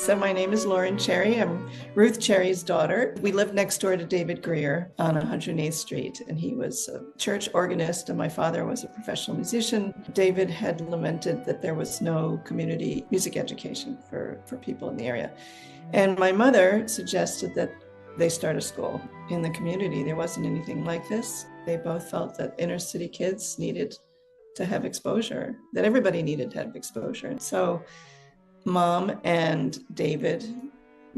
So my name is Lauren Cherry. I'm Ruth Cherry's daughter. We lived next door to David Greer on 108th Street, and he was a church organist, and my father was a professional musician. David had lamented that there was no community music education for people in the area. And my mother suggested that they start a school in the community. There wasn't anything like this. They both felt that inner city kids needed to have exposure, that everybody needed to have exposure. And so Mom and David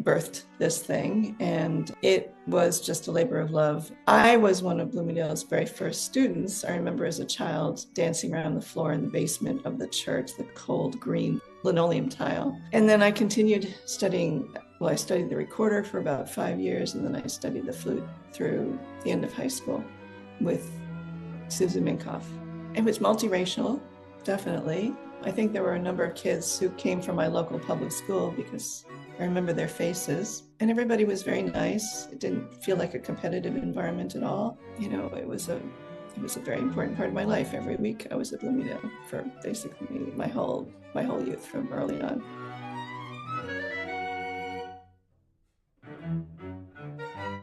birthed this thing, and it was just a labor of love. I was one of Bloomingdale's very first students. I remember as a child dancing around the floor in the basement of the church, the cold green linoleum tile. And then I continued studying. Well, I studied the recorder for about 5 years, and then I studied the flute through the end of high school with Susan Minkoff. It was multiracial, definitely. I think there were a number of kids who came from my local public school because I remember their faces, and everybody was very nice. It didn't feel like a competitive environment at all. You know, it was a very important part of my life. Every week I was at Bloomingdale for basically my whole youth from early on.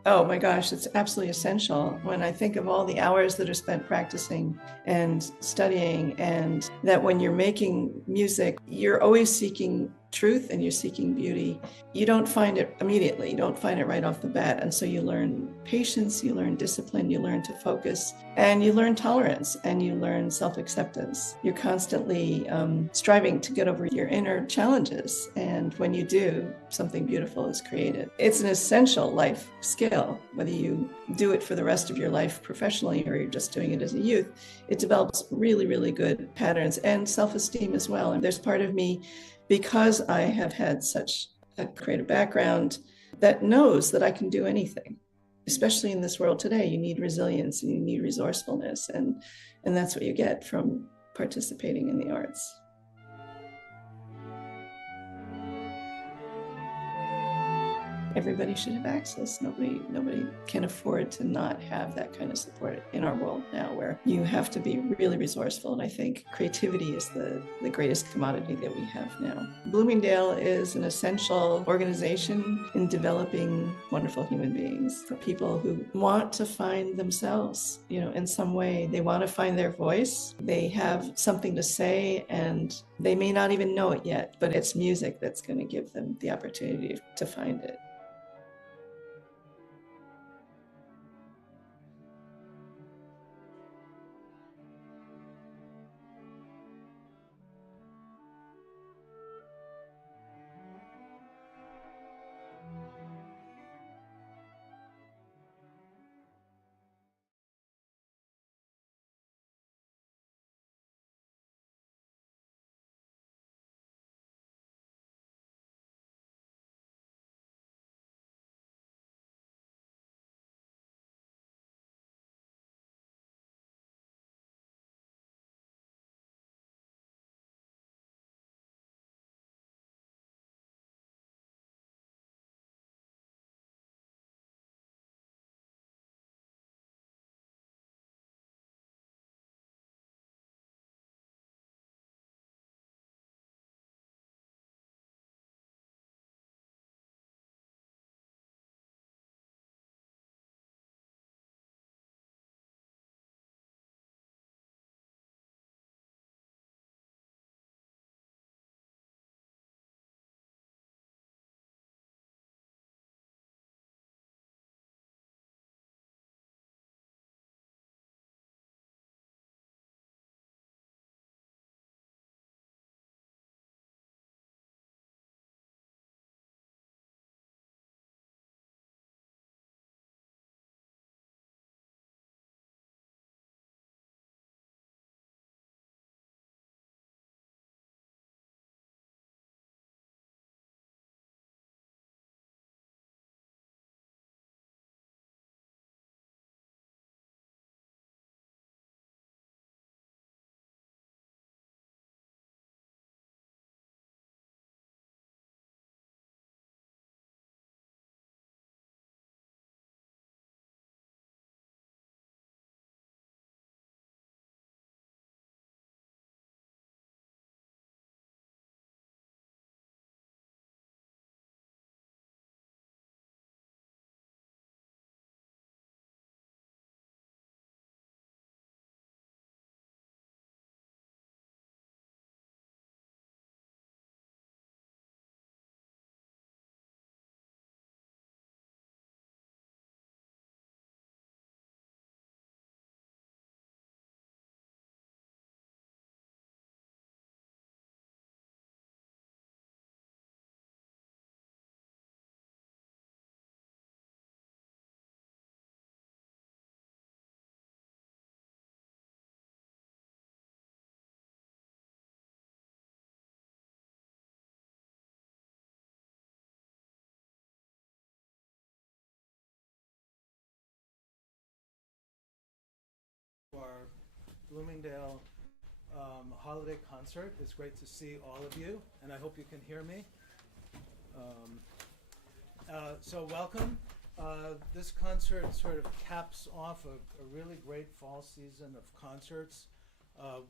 Oh my gosh, it's absolutely essential. When I think of all the hours that are spent practicing and studying, and that when you're making music, you're always seeking truth and you're seeking beauty. You don't find it immediately. You don't find it right off the bat. And so you learn patience, you learn discipline, you learn to focus, and you learn tolerance, and you learn self-acceptance. You're constantly striving to get over your inner challenges. And when you do, something beautiful is created. It's an essential life skill, whether you do it for the rest of your life professionally or you're just doing it as a youth. It develops really, really good patterns and self-esteem as well. And there's part of me, because I have had such a creative background, that knows that I can do anything. Especially in this world today, you need resilience and you need resourcefulness, and that's what you get from participating in the arts. Everybody should have access. Nobody can afford to not have that kind of support in our world now, where you have to be really resourceful. And I think creativity is the greatest commodity that we have now. Bloomingdale is an essential organization in developing wonderful human beings, for people who want to find themselves, you know, in some way. They want to find their voice. They have something to say, and they may not even know it yet, but it's music that's going to give them the opportunity to find it. Bloomingdale holiday concert. It's great to see all of you, and I hope you can hear me. So welcome. This concert sort of caps off a really great fall season of concerts. A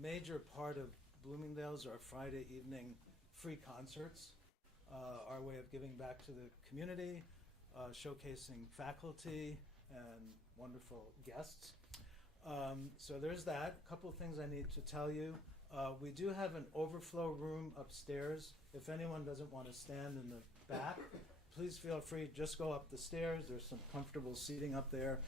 major part of Bloomingdale's are Friday evening free concerts, our way of giving back to the community, showcasing faculty and wonderful guests. So there's that. A couple of things I need to tell you. We do have an overflow room upstairs. If anyone doesn't want to stand in the back, please feel free, just go up the stairs. There's some comfortable seating up there.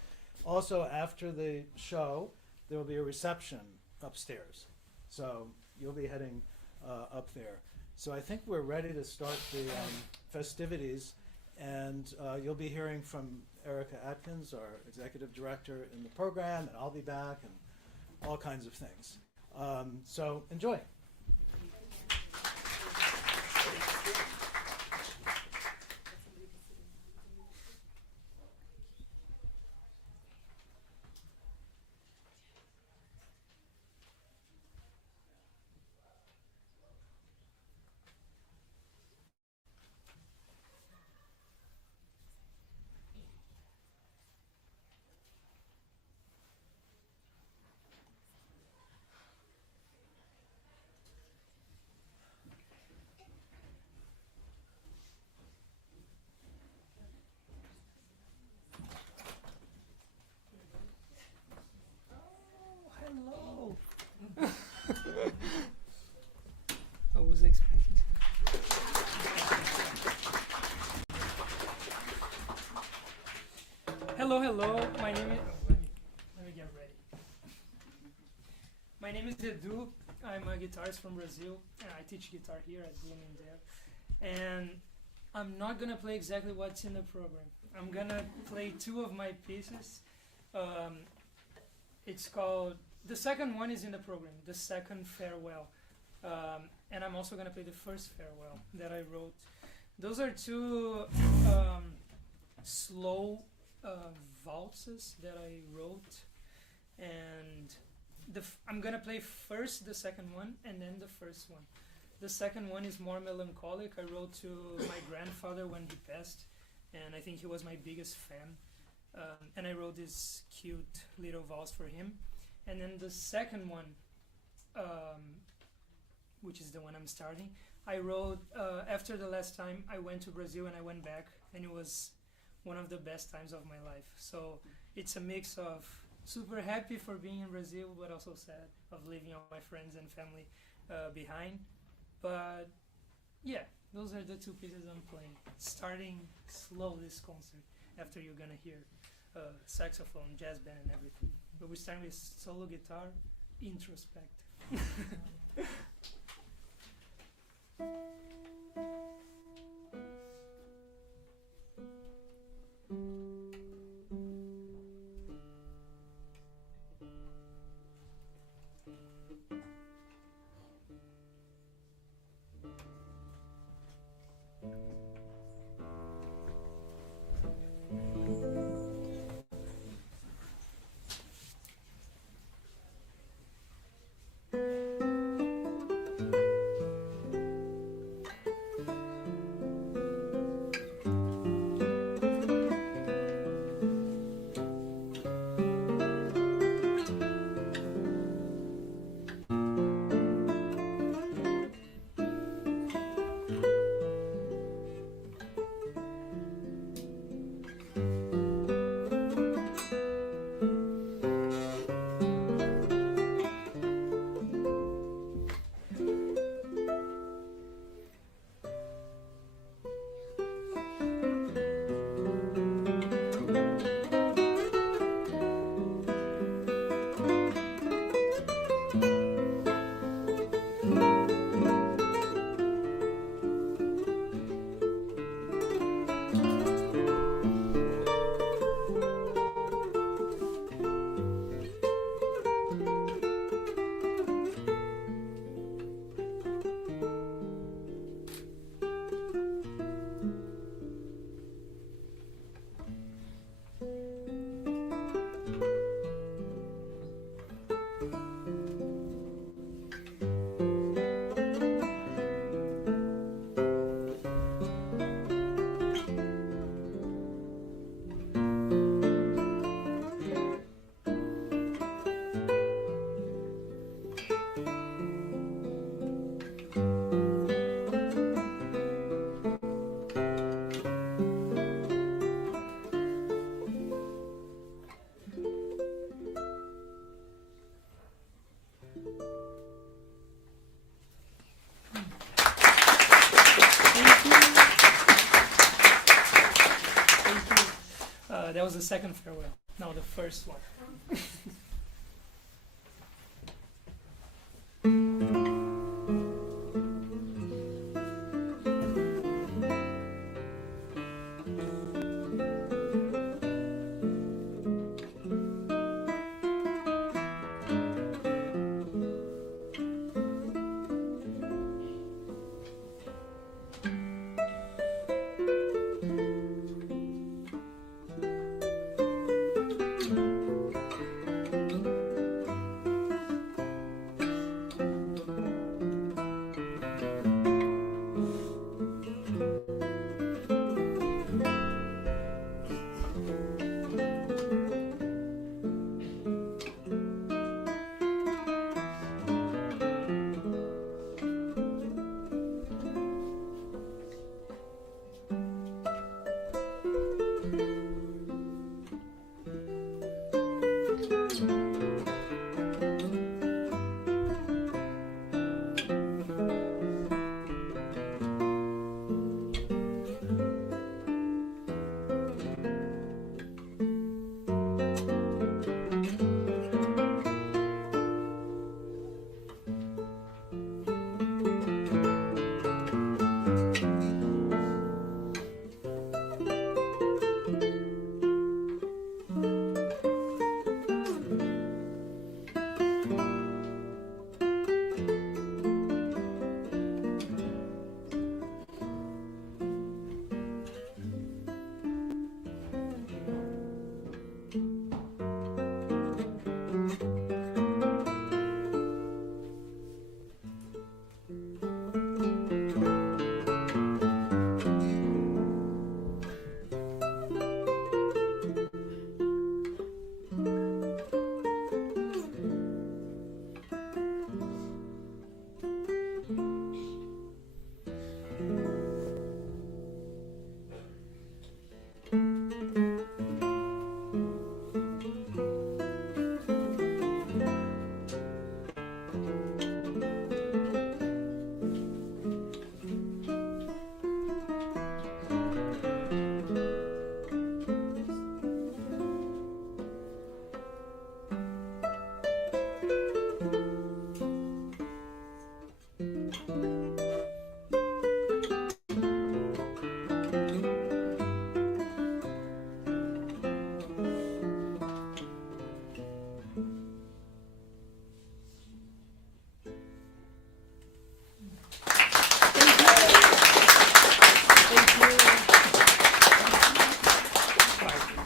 Also, after the show, there will be a reception upstairs. So you'll be heading up there. So I think we're ready to start the festivities, and you'll be hearing from Erica Atkins, our executive director in the program, and I'll be back, and all kinds of things. So enjoy. Hello. I was expecting. Hello, hello. My name is. Let me get ready. My name is Edu. I'm a guitarist from Brazil, and I teach guitar here at Bloomingdale. And I'm not gonna play exactly what's in the program. I'm gonna play two of my pieces. It's called. The second one is in the program, the second farewell. And I'm also going to play the first farewell that I wrote. Those are two slow waltzes that I wrote. And I'm going to play first the second one and then the first one. The second one is more melancholic. I wrote to my grandfather when he passed, and I think he was my biggest fan. And I wrote this cute little waltz for him. And then the second one, which is the one I'm starting, I wrote after the last time I went to Brazil and I went back, and it was one of the best times of my life. So it's a mix of super happy for being in Brazil, but also sad of leaving all my friends and family behind. But yeah, those are the two pieces I'm playing. Starting slow this concert, after you're gonna hear saxophone, jazz band, and everything. But we're starting with solo guitar, introspect. was the second farewell. No, the first one.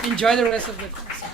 Enjoy the rest of the concert.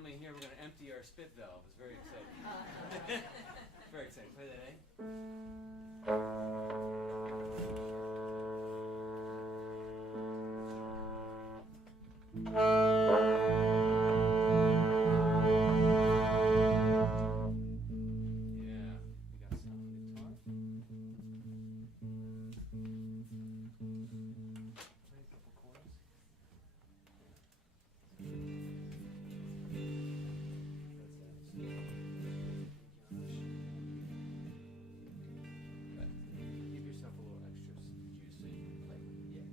family in here, we're going to empty our spit valve. It's very exciting. Very exciting. Play that, Yeah, we got some guitar. Play a couple chords. Give yourself a little extra juice so you can play. Yeah.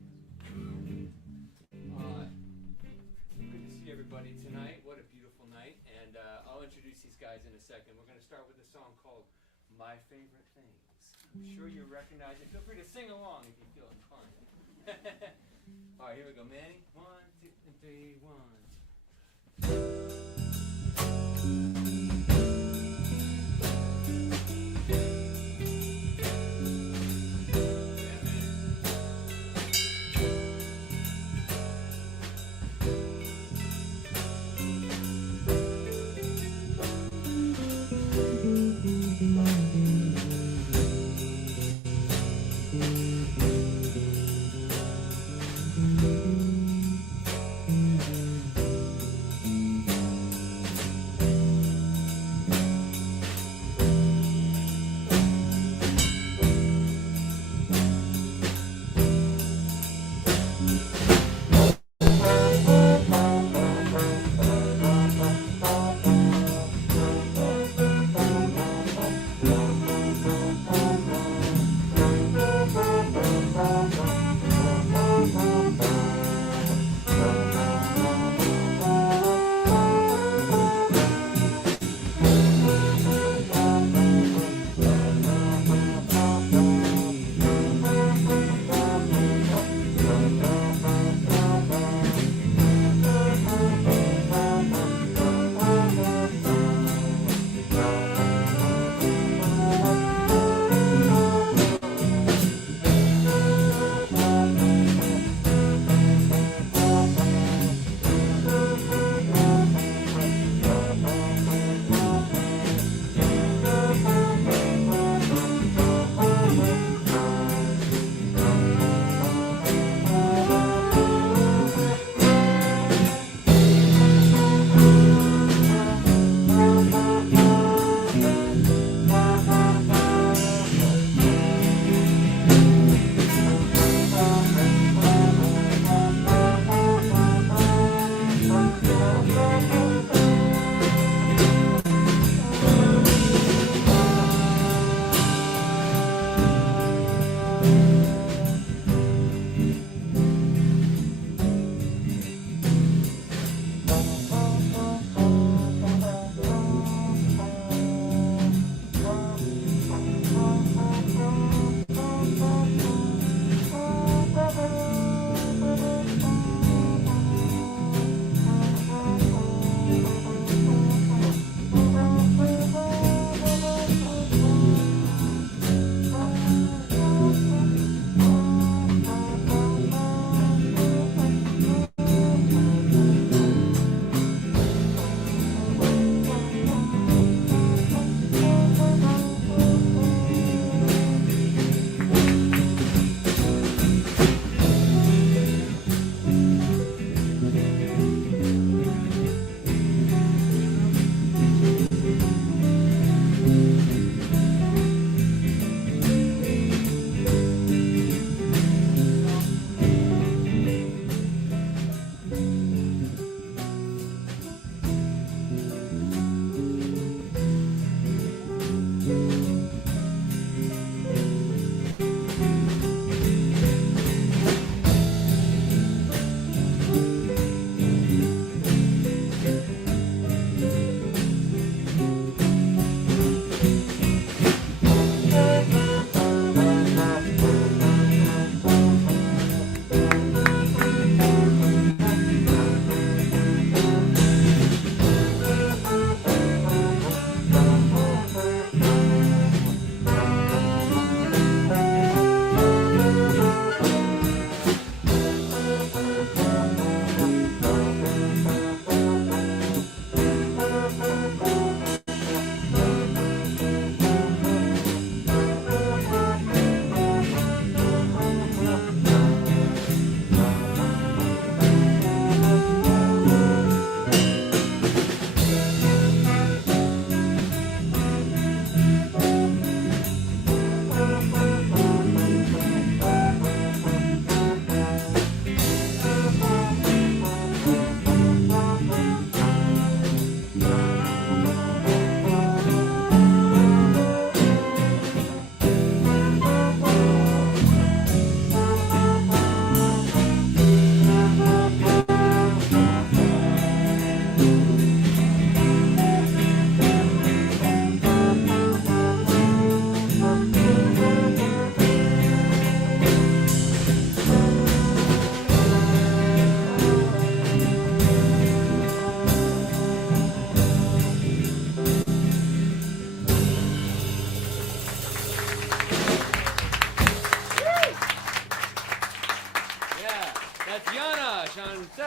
Good to see everybody tonight. What a beautiful night. And I'll introduce these guys in a second. We're going to start with a song called My Favorite Things. I'm sure you recognize it. Feel free to sing along if you feel inclined. All right, here we go. Manny, 1, 2, and 3, 1.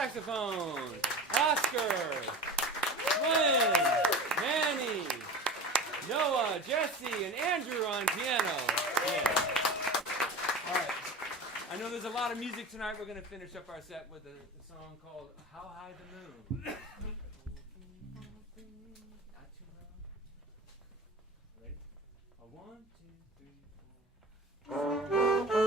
saxophone. Oscar. Lynn. Manny. Noah, Jesse, and Andrew on piano. Yeah. All right. I know there's a lot of music tonight. We're going to finish up our set with a song called How High the Moon. Not too loud. Ready? A 1, 2, 3, 4.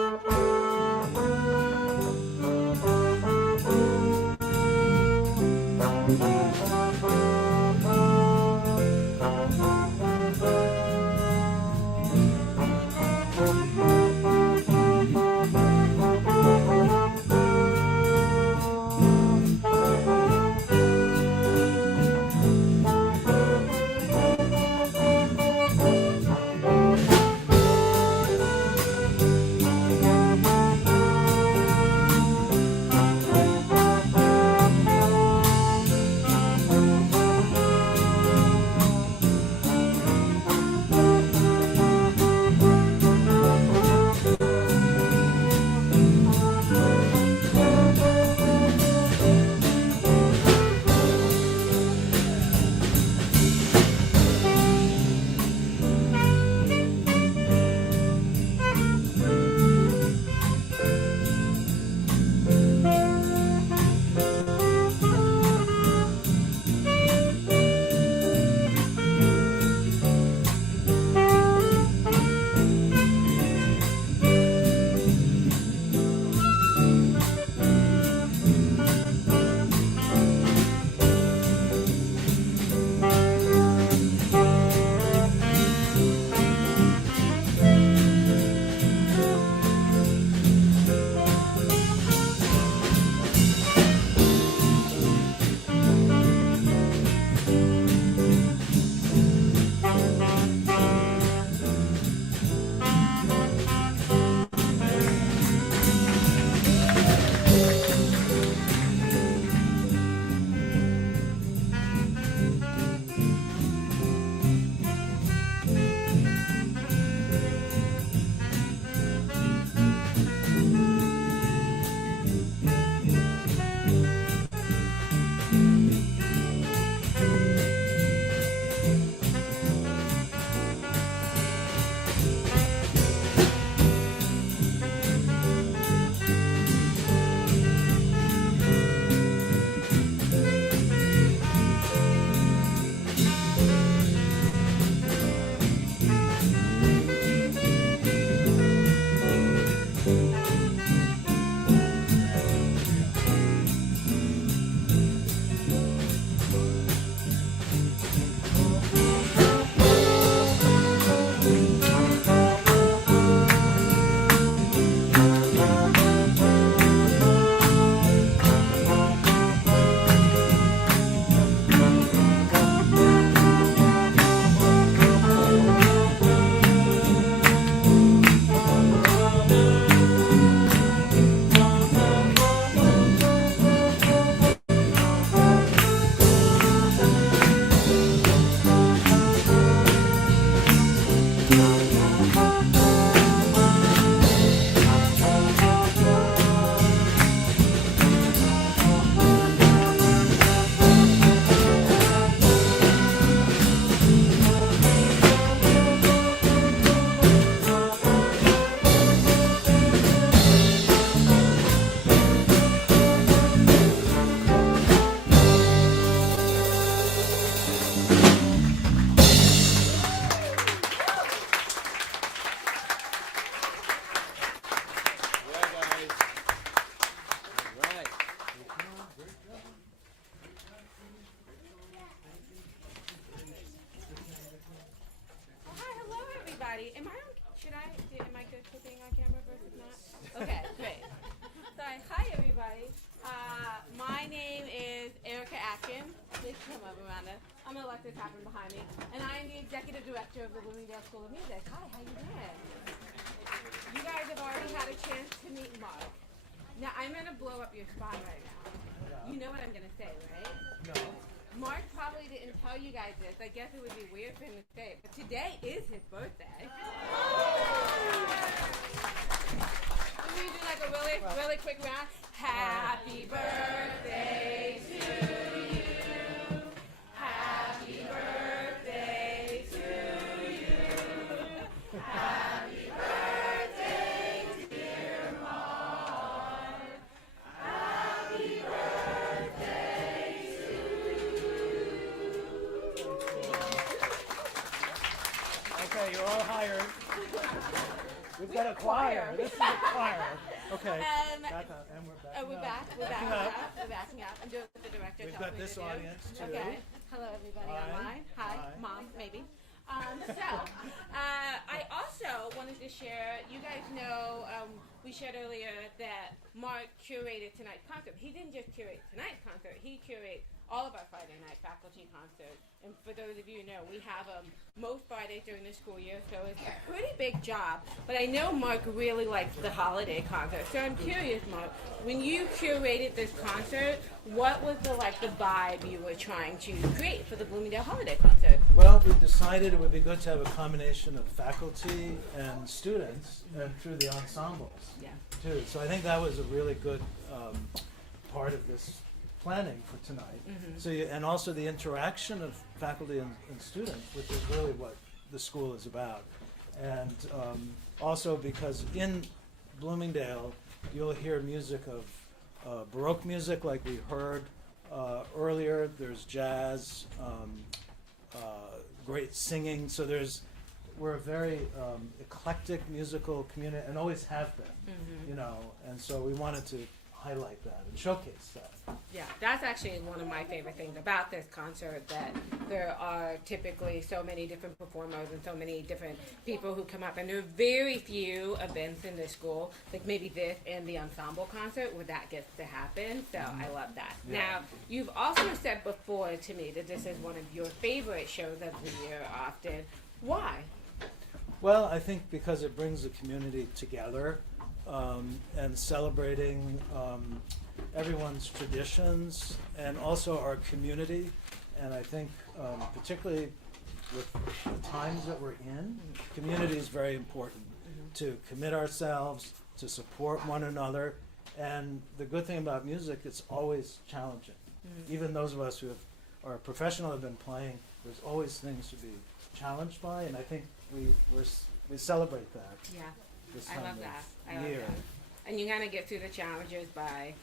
I'm Alexis Tappan behind me, and I am the executive director of the Bloomingdale School of Music. Hi, how you doing? You guys have already had a chance to meet Marc. Now, I'm going to blow up your spot right now. You know what I'm going to say, right? No. Marc probably didn't tell you guys this. I guess it would be weird for him to say it, but today is his birthday. Can we do like a really quick round? Happy birthday to you. Happy birthday to you. Happy birthday, dear Mark. Happy birthday to you. Okay, you're all hired. We've got a choir. This is a choir. Okay. Back up, and we're back. We're back. We're backing up. We're backing up. I'm doing what the director We've tells got me this to do. audience too. Okay. Hello, everybody Hi. online. Hi, Hi. Mom, maybe. I also wanted to share, you guys know, we shared earlier that Marc curated tonight's concert. He didn't just curate tonight's concert, he curated all of our Friday night faculty concerts. And for those of you who know, we have most Fridays during the school year, so it's a pretty big job. But I know Marc really likes the holiday concert. So I'm curious, Marc, when you curated this concert, what was the vibe you were trying to create for the Bloomingdale holiday concert? Well, we decided it would be good to have a combination of faculty and students, and through the ensembles Yeah. too. So I think that was a really good part of this planning for tonight. So and also the interaction of faculty and students, which is really what the school is about. And also because in Bloomingdale, you'll hear music of Baroque music like we heard earlier. There's jazz, great singing. So we're a very eclectic musical community, and always have been, you know. And so we wanted to highlight that and showcase that. Yeah, that's actually one of my favorite things about this concert, that there are typically so many different performers and so many different people who come up, and there are very few events in the school, like maybe this and the ensemble concert, where that gets to happen, so I love that. Yeah. Now, you've also said before to me that this is one of your favorite shows of the year often. Why? Well, I think because it brings the community together, and celebrating everyone's traditions and also our community. And I think particularly with the times that we're in, community is very important to commit ourselves, to support one another. And the good thing about music, it's always challenging. Even those of us who are professional, have been playing, there's always things to be challenged by, and I think we celebrate that. Yeah. This I time love of that. I love year. that. And you kind of get through the challenges by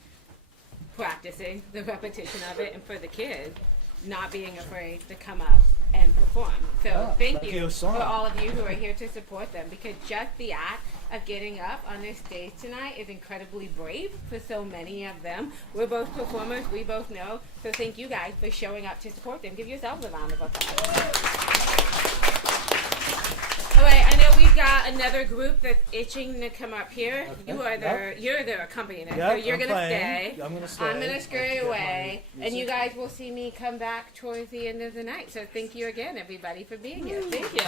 practicing the repetition of it, and for the kids, not being afraid to come up and perform. So Yeah, thank like you you saw. for all of you who are here to support them, because just the act of getting up on this stage tonight is incredibly brave for so many of them. We're both performers, we both know, so thank you guys for showing up to support them. Give yourselves a round of applause. All right, I know we've got another group that's itching to come up here. Okay. You're the accompanist, so Yep, you're I'm gonna playing. stay. I'm gonna stay. I'm gonna I have scurry to get my away, and you music. guys will see me come back towards the end of the night. So thank you again, everybody, for being here. Thank you.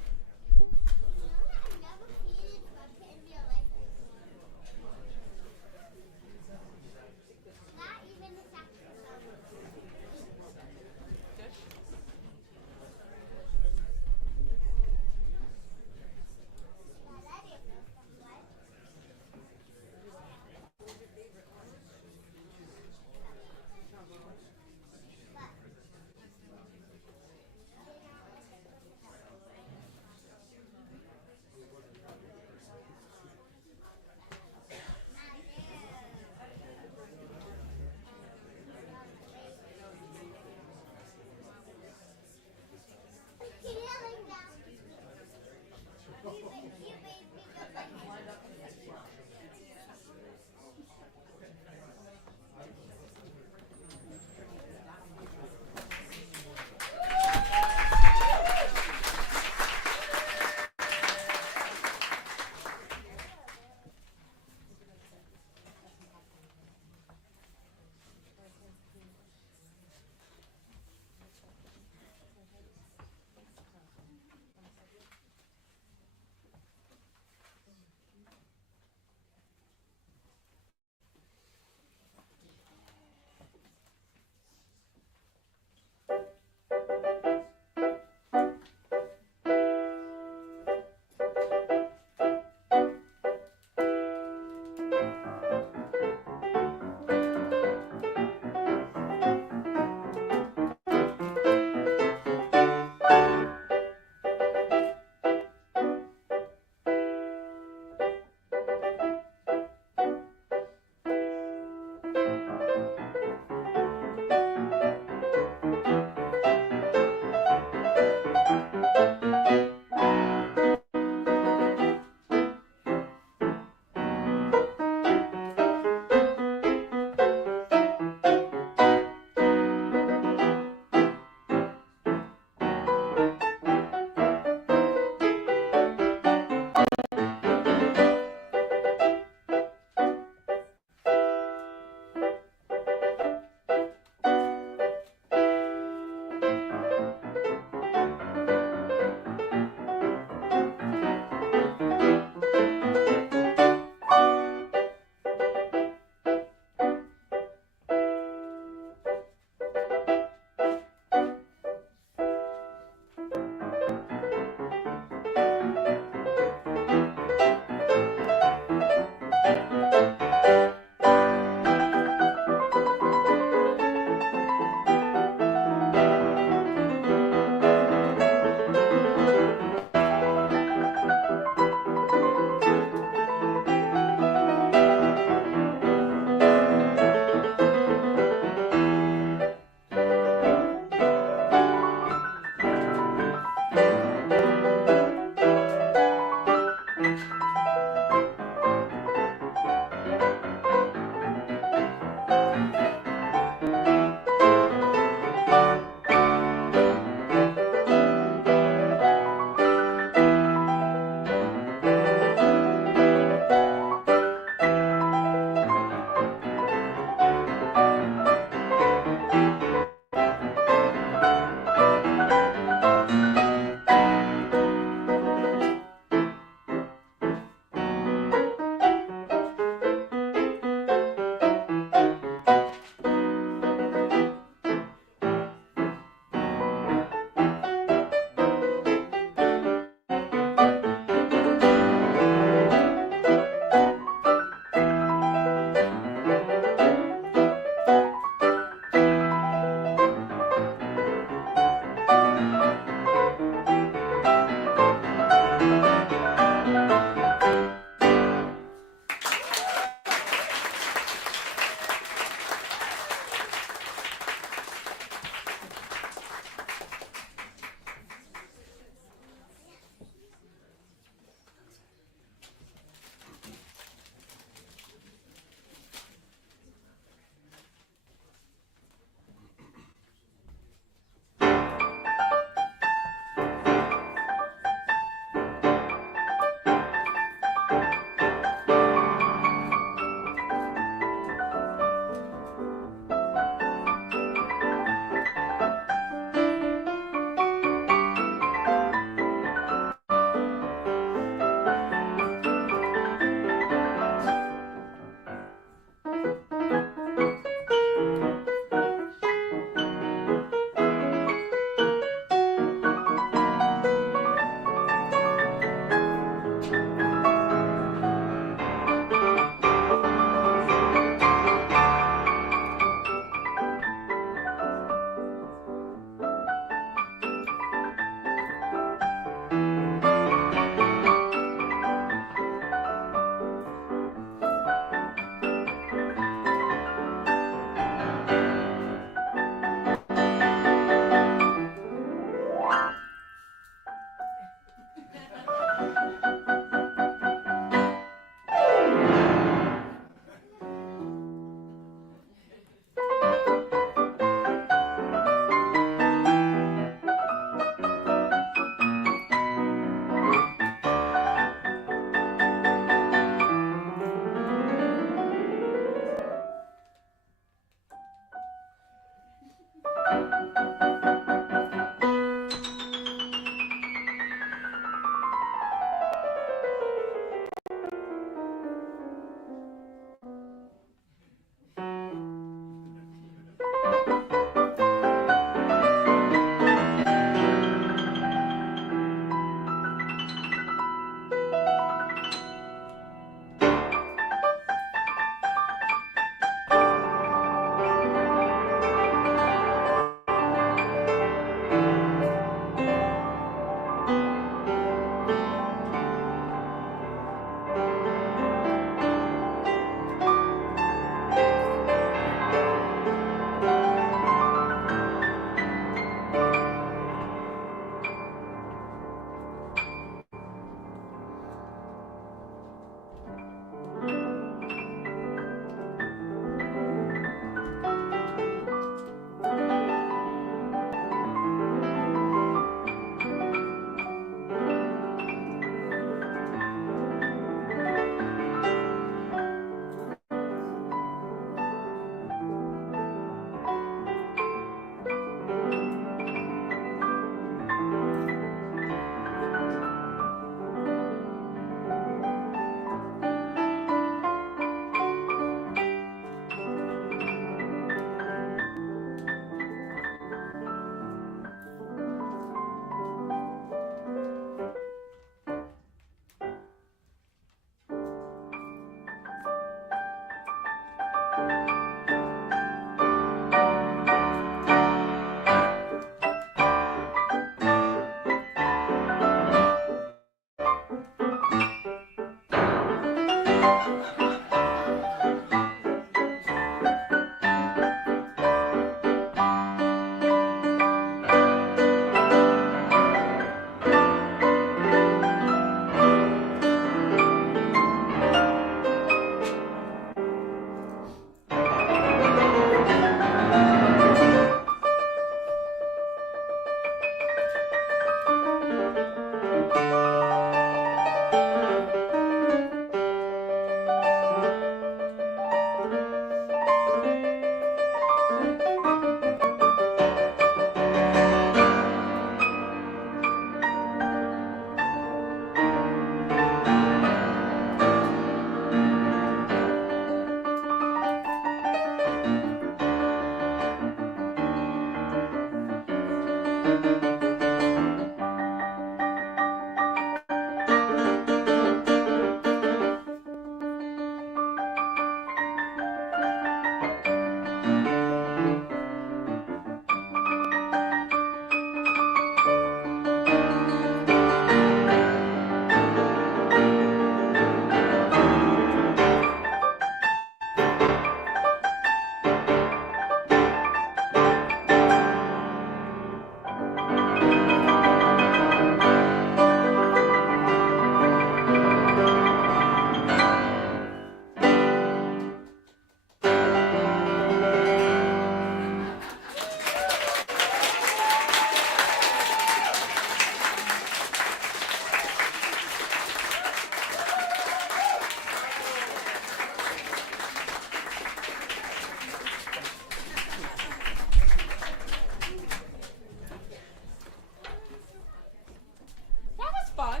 That was fun.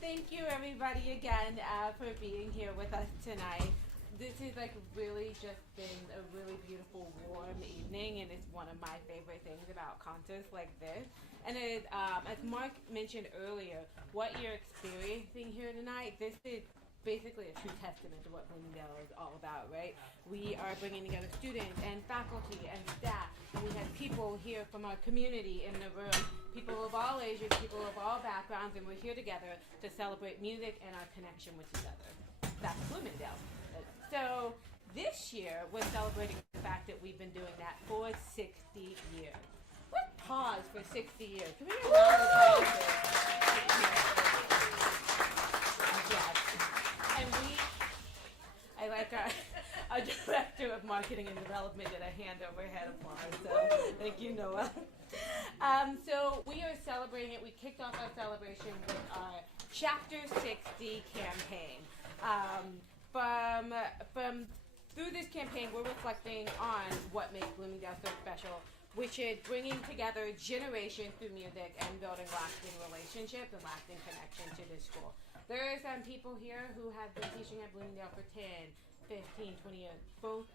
Thank you everybody again for being here with us tonight. This has really just been a really beautiful, warm evening, and it's one of my favorite things about concerts like this. And as Marc mentioned earlier, what you're experiencing here tonight, this is basically a true testament to what Bloomingdale is all about, right? We are bringing together students and faculty and staff, and we have people here from our community in the room, people of all ages, people of all backgrounds, and we're here together to celebrate music and our connection with each other. That's Bloomingdale. So this year, we're celebrating the fact that we've been doing that for 60 years. Let's pause for 60 years. Can we get a round of applause for 60 years? Yes. And I like our director of marketing and development did a hand over head applause. So thank you, Noah. So we are celebrating it. We kicked off our celebration with our Chapter 60 campaign. Through this campaign, we're reflecting on what makes Bloomingdale so special, which is bringing together generations through music and building lasting relationships and lasting connection to this school. There are some people here who have been teaching at Bloomingdale for 10, 15, 20 years. Both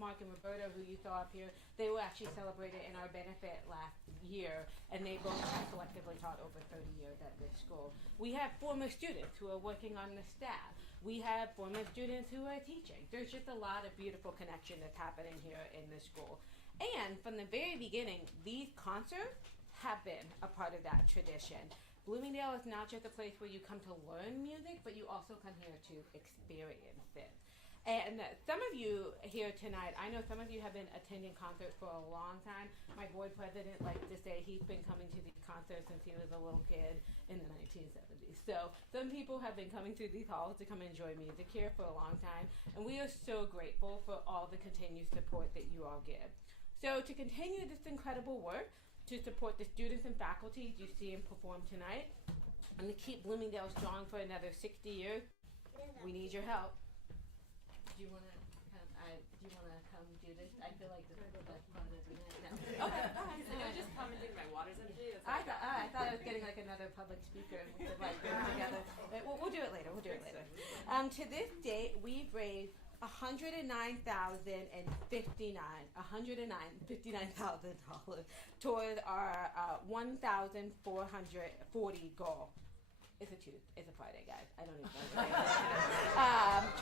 Marc and Roberta, who you saw up here, they were actually celebrated in our benefit last year, and they both have collectively taught over 30 years at this school. We have former students who are working on the staff. We have former students who are teaching. There's just a lot of beautiful connection that's happening here in the school. And from the very beginning, these concerts have been a part of that tradition. Bloomingdale is not just a place where you come to learn music, but you also come here to experience it. And some of you here tonight, I know some of you have been attending concerts for a long time. My board president likes to say he's been coming to these concerts since he was a little kid in the 1970s. So some people have been coming to these halls to come enjoy music here for a long time. And we are so grateful for all the continued support that you all give. So to continue this incredible work, to support the students and faculty you see and perform tonight, and to keep Bloomingdale strong for another 60 years, we need your help. Do you want to come do this? I feel like this is the best part of the night. No. Okay. I was just commenting my water's empty. I thought I was getting like another public speaker to like bring together. We'll do it later. To this date, we've raised $109,059 toward our 1,440 goal. It's a Friday, guys. I don't even know.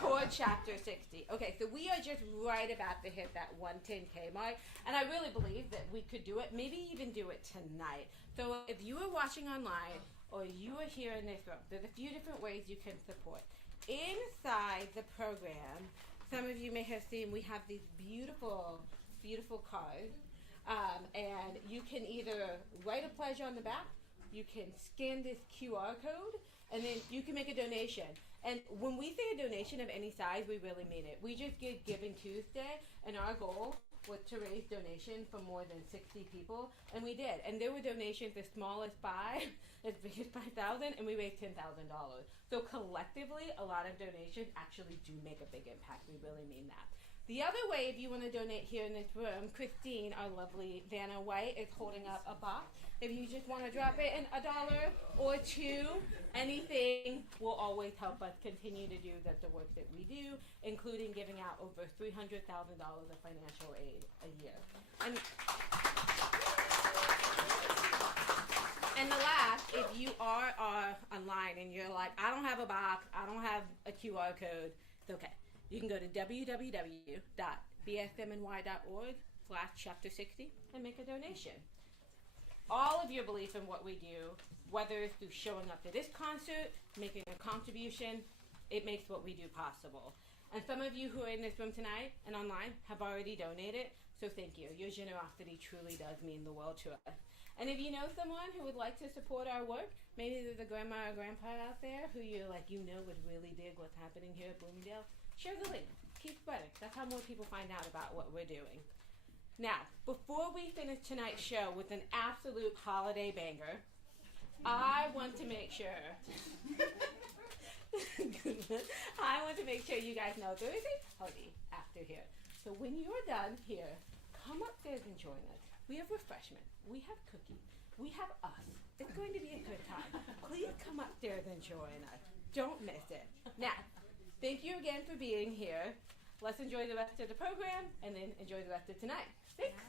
Toward Chapter 60. Okay, so we are just right about to hit that 110K mark, and I really believe that we could do it, maybe even do it tonight. So if you are watching online or you are here in this room, there's a few different ways you can support. Inside the program, some of you may have seen we have these beautiful, beautiful cards, and you can either write a pledge on the back, you can scan this QR code, and then you can make a donation. And when we say a donation of any size, we really mean it. We just did Giving Tuesday, and our goal was to raise donations for more than 60 people, and we did. And there were donations as small as 5, as big as 5,000, and we raised $10,000. So collectively, a lot of donations actually do make a big impact. We really mean that. The other way, if you want to donate here in this room, Christine, our lovely Vanna White, is holding up a box. If you just want to drop it in $1 or $2, anything will always help us continue to do the work that we do, including giving out over $300,000 of financial aid a year. And the last, if you are online and you're like, I don't have a box, I don't have a QR code, it's okay. You can go to www.bfmny.org/chapter60 and make a donation. All of your belief in what we do, whether it's through showing up to this concert, making a contribution, it makes what we do possible. And some of you who are in this room tonight and online have already donated, so thank you. Your generosity truly does mean the world to us. And if you know someone who would like to support our work, maybe there's a grandma or grandpa out there who you're like, would really dig what's happening here at Bloomingdale, share the link. Keep spreading. That's how more people find out about what we're doing. Now, before we finish tonight's show with an absolute holiday banger, I want to make sure you guys know there is a party after here. So when you're done here, come upstairs and join us. We have refreshment. We have cookies. We have us. It's going to be a good time. Please come upstairs and join us. Don't miss it. Now, thank you again for being here. Let's enjoy the rest of the program and then enjoy the rest of tonight. Thanks.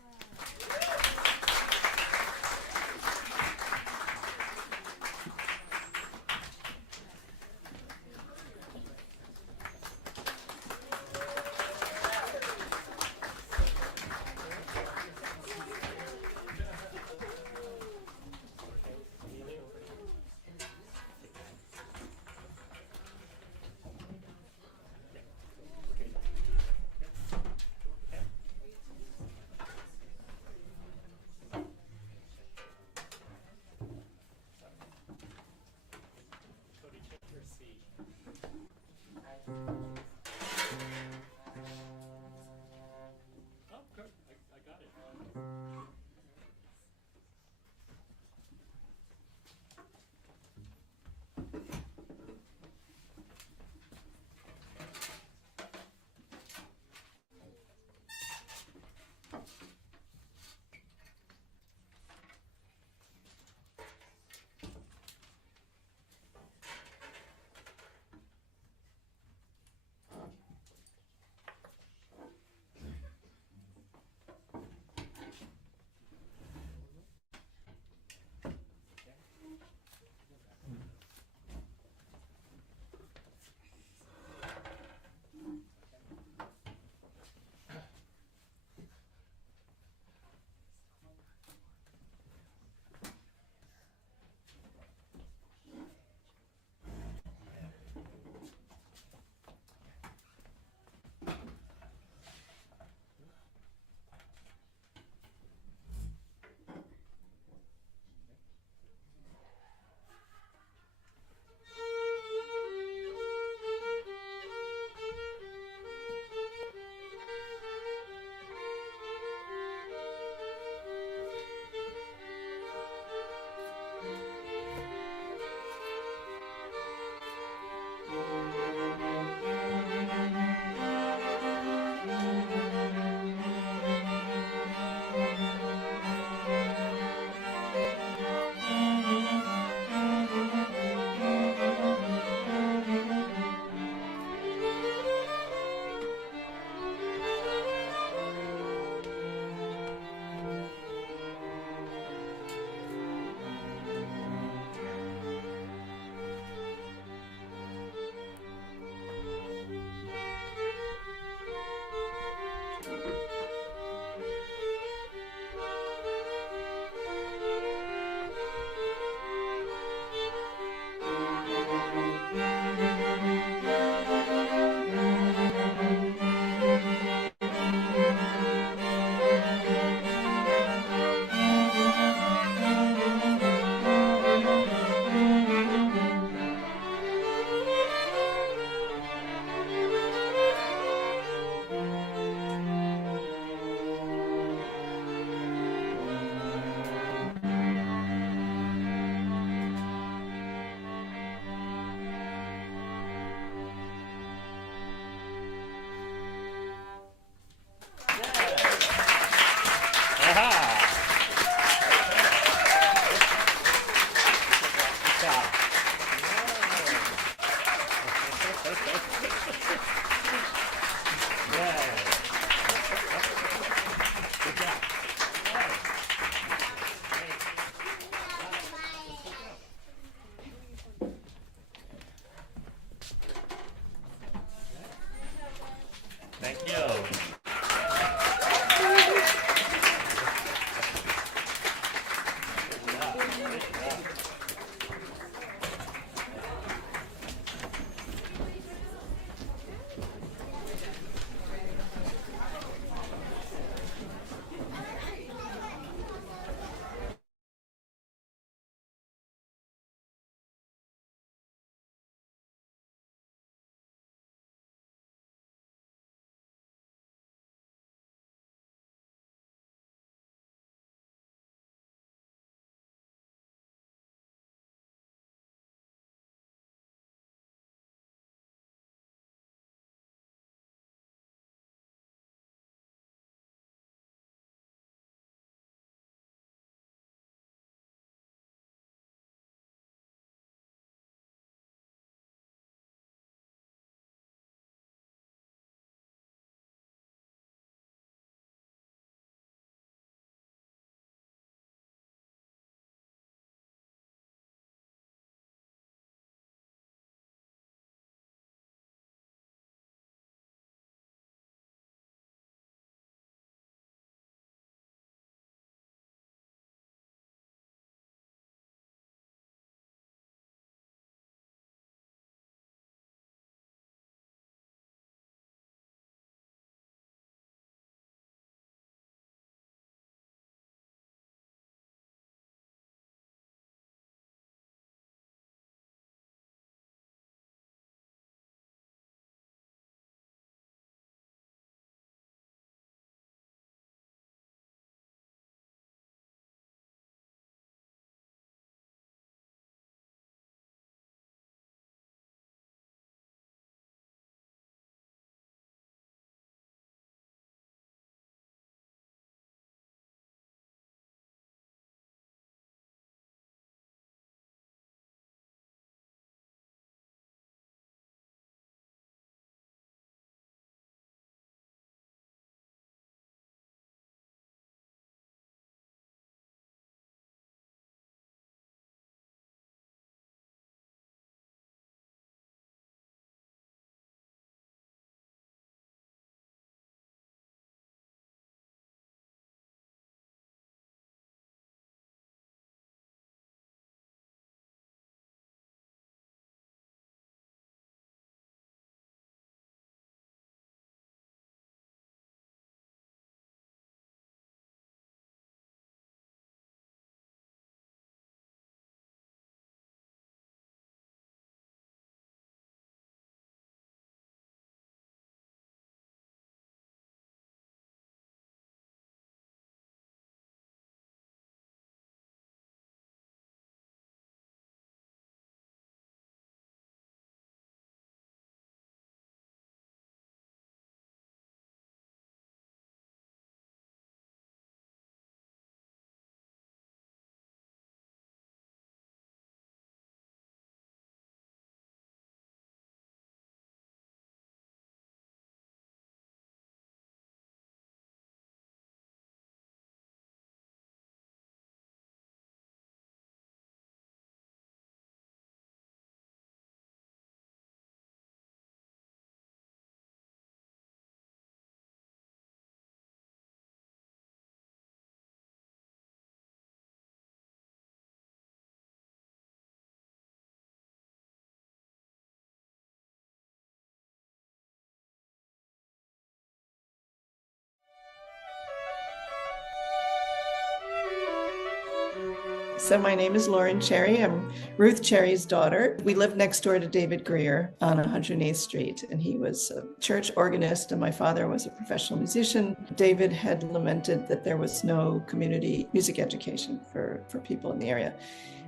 So my name is Lauren Cherry. I'm Ruth Cherry's daughter. We lived next door to David Greer on 108th Street, and he was a church organist, and my father was a professional musician. David had lamented that there was no community music education for people in the area.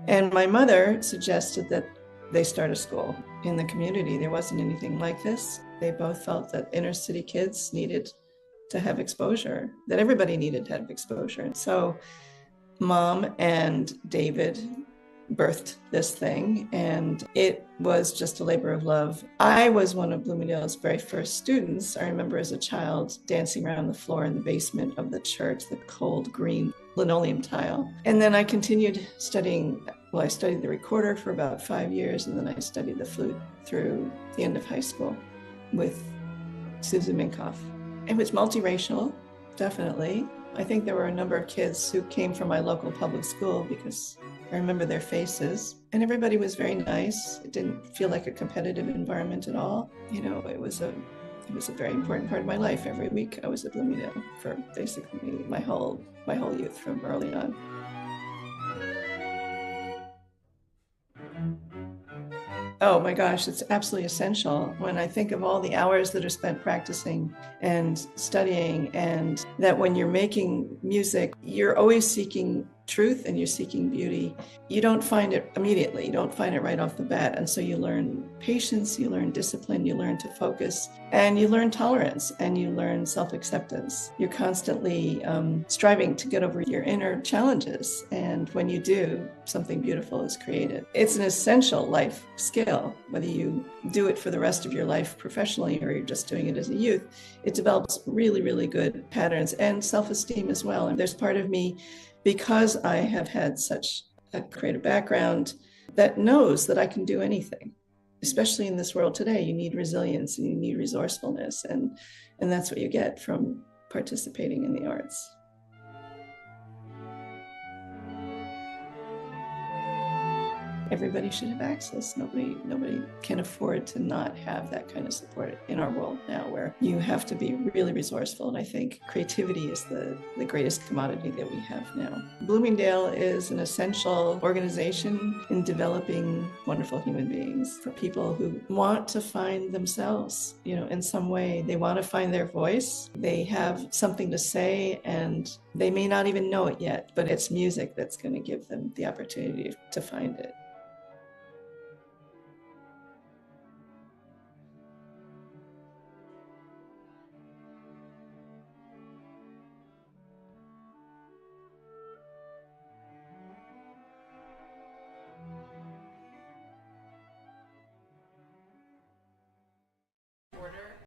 And my mother suggested that they start a school in the community. There wasn't anything like this. They both felt that inner city kids needed to have exposure, that everybody needed to have exposure. So Mom and David birthed this thing, and it was just a labor of love. I was one of Bloomingdale's very first students. I remember as a child dancing around the floor in the basement of the church, the cold green linoleum tile. And then I continued studying. Well, I studied the recorder for about 5 years, and then I studied the flute through the end of high school with Susan Minkoff. It was multiracial, definitely. I think there were a number of kids who came from my local public school because I remember their faces. And everybody was very nice. It didn't feel like a competitive environment at all. You know, it was a very important part of my life. Every week I was at Bloomingdale for basically my whole youth from early on. Oh my gosh, it's absolutely essential. When I think of all the hours that are spent practicing and studying, and that when you're making music, you're always seeking truth and you're seeking beauty. You don't find it immediately. You don't find it right off the bat. And so you learn patience, you learn discipline, you learn to focus, and you learn tolerance, and you learn self-acceptance. You're constantly striving to get over your inner challenges. And when you do, something beautiful is created. It's an essential life skill, whether you do it for the rest of your life professionally or you're just doing it as a youth. It develops really, really good patterns and self-esteem as well. And there's part of me, because I have had such a creative background, that knows that I can do anything. Especially in this world today, you need resilience and you need resourcefulness, and that's what you get from participating in the arts. Everybody should have access. Nobody can afford to not have that kind of support in our world now, where you have to be really resourceful. And I think creativity is the greatest commodity that we have now. Bloomingdale is an essential organization in developing wonderful human beings, for people who want to find themselves, you know, in some way. They want to find their voice. They have something to say, and they may not even know it yet, but it's music that's going to give them the opportunity to find it.